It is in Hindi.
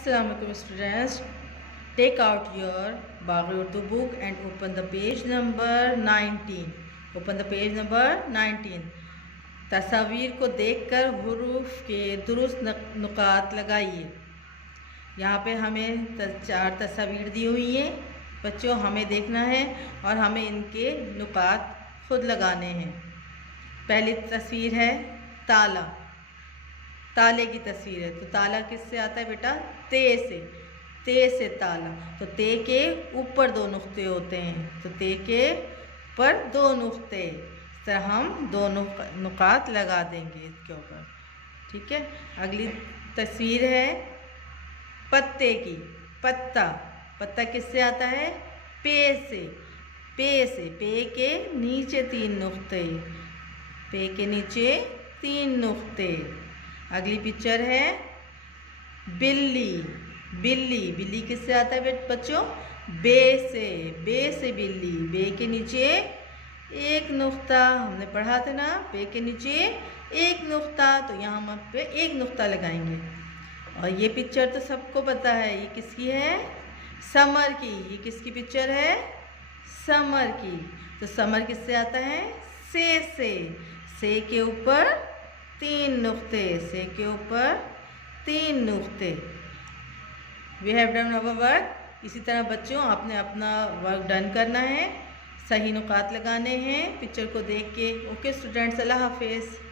Assalamualaikum students. Take out your Baghi Urdu book and open the page number 19. Open the page number 19. तस्वीर को देखकर हुरूफ के दुरुस्त नुकात लगाइए। यहाँ पे हमें 4 तस्वीर दी हुई हैं बच्चों, हमें देखना है और हमें इनके नुकात खुद लगाने हैं। पहली तस्वीर है ताला, ताले की तस्वीर है। तो ताला किससे आता है बेटा? ते से ताला। तो ते के ऊपर 2 नुक्ते होते हैं, तो ते के ऊपर 2 नुक्ते, इस तरह हम 2 नुकात लगा देंगे इसके ऊपर। ठीक है। अगली तस्वीर है पत्ते की। पत्ता, पत्ता किससे आता है? पे से। पे के नीचे 3 नुक्ते, पे के नीचे 3 नुक्ते। अगली पिक्चर है बिल्ली। बिल्ली किससे आता है बच्चों? बे से बिल्ली। बे के नीचे 1 नुक्ता, हमने पढ़ा था ना, बे के नीचे 1 नुक्ता, तो यहाँ हम पे 1 नुक्ता लगाएंगे। और ये पिक्चर तो सबको पता है, ये किसकी है? समर की। ये किसकी पिक्चर है? समर की। तो समर किससे आता है? से के ऊपर 3 नुक्ते, से के ऊपर 3 नुक्ते। We have done our work. इसी तरह बच्चों आपने अपना वर्क डन करना है, सही नुकात लगाने हैं पिक्चर को देख के। ओके स्टूडेंट्स, अल्लाह हाफिज़।